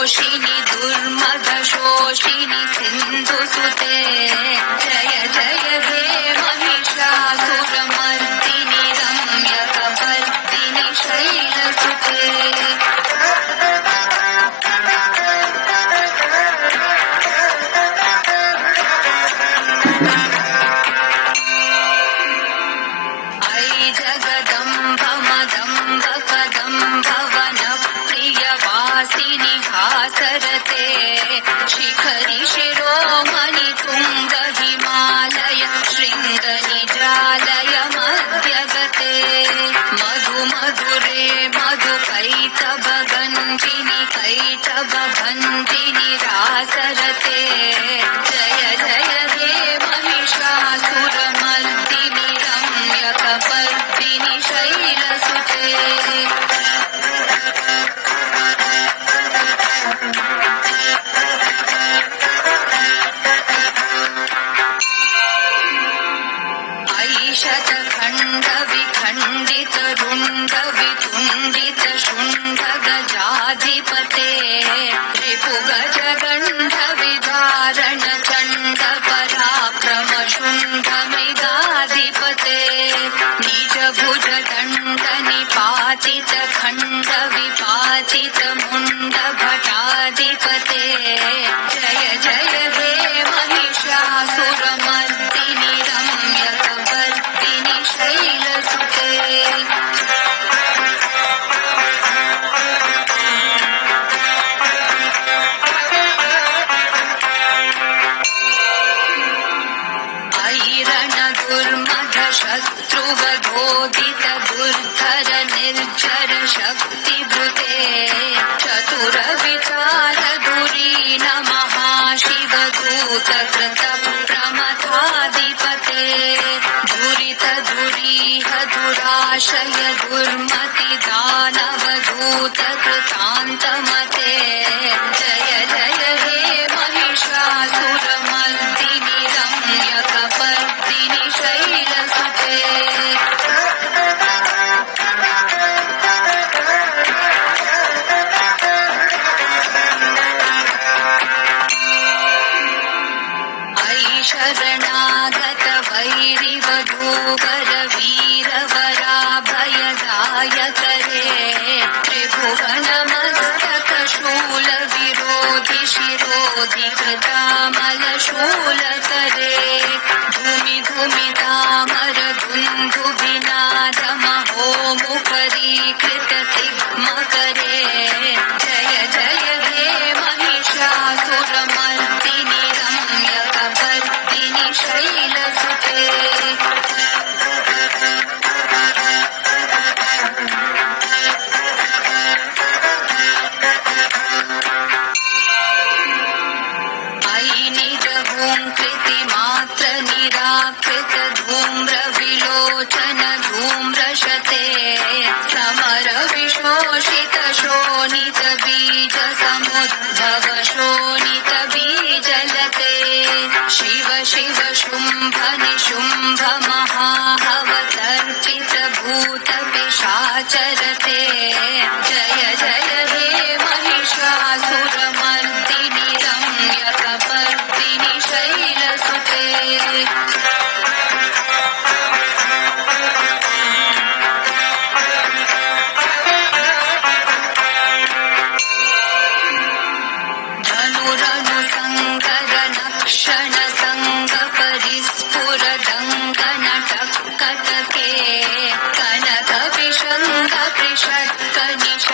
शोषिनि दुर्मदशोषिनि सिन्धुसुते जय जय हे महिषासुरमर्दिनि रम्यकपर्दिनि शैलसुते जगदम्ब मदम्ब कदम्ब वनप्रियवासिनि हासरते शिखरि शिरोमणि तुङ्ग हिमालय शृङ्गनिजालय मध्यगते मधु मधुरे मधु कैटभ गञ्जिनि कैटभ भञ्जिनि रासरते जय जय हे महिषासुरमर्दिनि रम्यकपर्दिनि शैलसुते ऐशतखण्ड विखण्डित रुण्ड वितुण्डित शुण्ड गजाधिपते रिपुगज गण्ड विदारण चण्ड पराक्रम शुण्ड मृगाधिपते निज भुज दण्ड निपातित खण्ड विपातित मुण्ड भटाधिपते जय जय हे महिषासुरमर्दिनि रम्यकपर्दिनि शैलसुते ऐरण दुर्मद शत्रुवधोदित दुर्धर निर्जर शक्तिभृते चतुर विचार धुरीन महाशिवदूत कृत प्रमथाधिपते दुरित दुरीह दुराशय दुर्मति दानवदूत कृतान्तमते जय जय हे महिषासुरमर्दिनि रम्यकपर्दिनि शैलसुते शरणागत वैरिवधूवर वीरवराभयदायकरे त्रिभुवन मस्तक शूल विरोधि शिरोधि कृतामल शूलकरे धूमि धूमि दामर धुन्धुभिनाद महो मुखरीकृत तिग्मकरे जय जय हे महिषासुरमर्दिनि रम्यकपर्दिनि शैलसुते कृतिमात्र निराकृत धूम्र विलोचन धूम्रशते समर विशोषित शोणित बीज समुद्भव शोणित बीजलते शिव शिव शुम्भ निशुम्भ महाहवतर्पित भूत पिशाचरते जय जय हे महिषासुरमर्दिनि रम्यकपर्दिनि शैलसुते धनुरनु संकर नक्षण संग परिस्फुर दङ्गन टक्कटके कनक विशङ्ग कृषट्क निष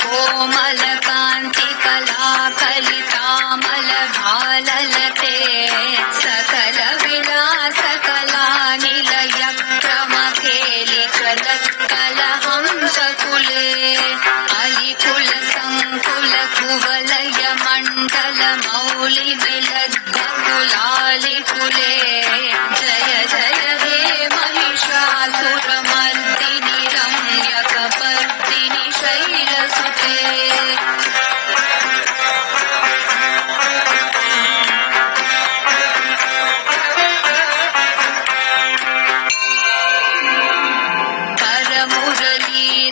कोमलकान्ति कलाकलितामलभाललते सकल विलास कलानिलय क्रमखेलि चलत्कलहंसकुले अलिकुल संकुल कुवलय मण्डल मौलि विलग्ध कुलालिकुले जय जय हे महिषासुरमर्दिनि रम्यकपर्दिनि शैलसुते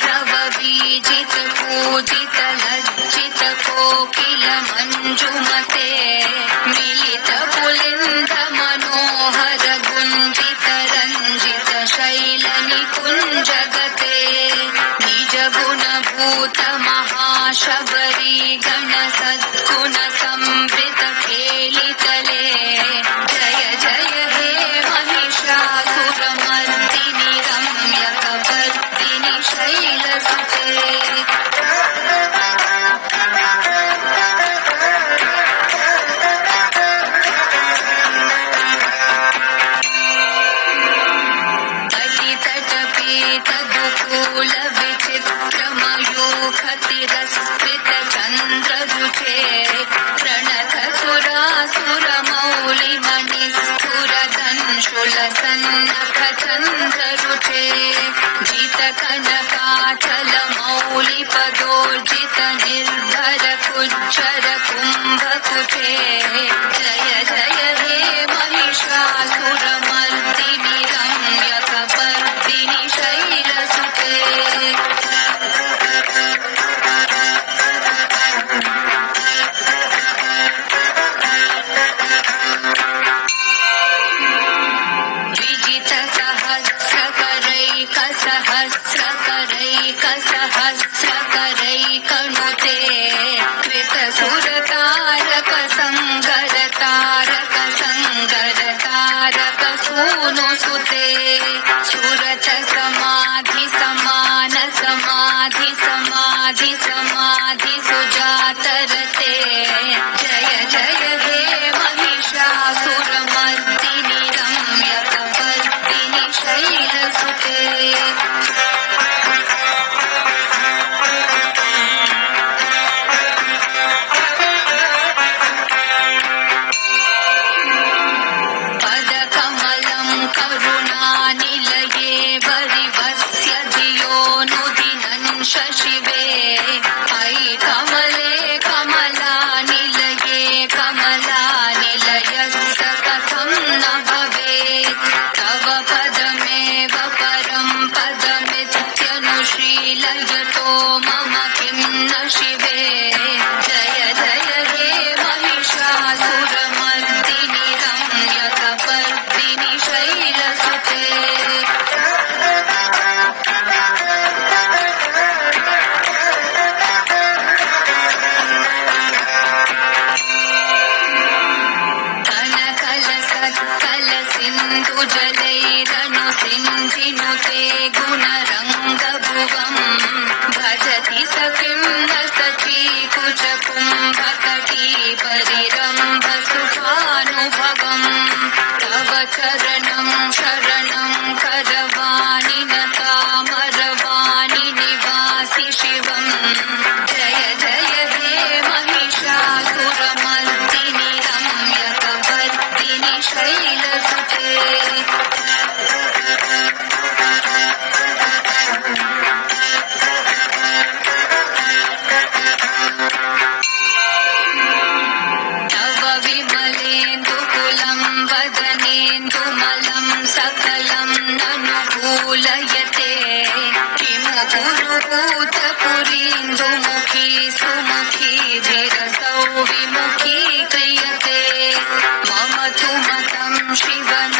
करमुरलीरववीजित पूजित लज्जित कोकिल मञ्जुमते मिलित पुलिन्द मनोहर गुञ्जित रञ्जित शैल निकुञ्जगते निज गुणभूत महाशबरी गण सद्गुण संवृत खेलितले जय जय हे महिषासुरमर्दिनि रम्यकपर्दिनि शैलसुते तटितटपीतदुकूल विचित्रमयूखतिरस्फुट चन्द्ररुचे प्रणत सुरासुरमौलिमणिस्फुरदंशुल सन्नख चन्द्ररुचे जितकनकाचल मौलिपदोर्जित निर्भर कुज्जर कुम्भकुचे जय जय हे महिषासुरमर्दिनि रम्यकपर्दिनि शैलसुते विजित सहस्रकरैकसहस्रकरैकनुते कृत सुरतारक संगर तारक संगर तारक सूनुसुते सुरत समाधि समान समाधि समाधि समाधि सुजातरते जय जय हे महिषासुरमर्दिनि रम्यकपर्दिनि शैलसुते पदकमलं करुणानिलये वरिवस्य धियोऽनुदिनं शशिवे अयि कमले कमलानिलये कमलानिलयस्य कथं न भवेत् तव पदमेव परं पदमित्यनुशीलयतो मम किं न शिवे जय जय हे महिषासुरमर्दिनि रम्यकपर्दिनि शैलसुते कनकलसत्कल सिन्धुजलैरनु सिञ्जिनुते गुणरङ्गभुवम् भजति सखिं न सचीकुचकुम्भकटी परिरम्भसुखानुभवम् तव चरणं शरणं करवाणि नतामरवाणि निवासि शिवम् जय जय हे महिषासुरमर्दिनि रम्यकपर्दिनि शैलसुते तव विमलेन्दुकुलं वदनेन्दुमलं सकलं ननुकूलयते किमु कुरुभूतपुरीन्दुमुखी सुमुखी धिरसौ विमुखी क्रियते मम तु मतं शिवन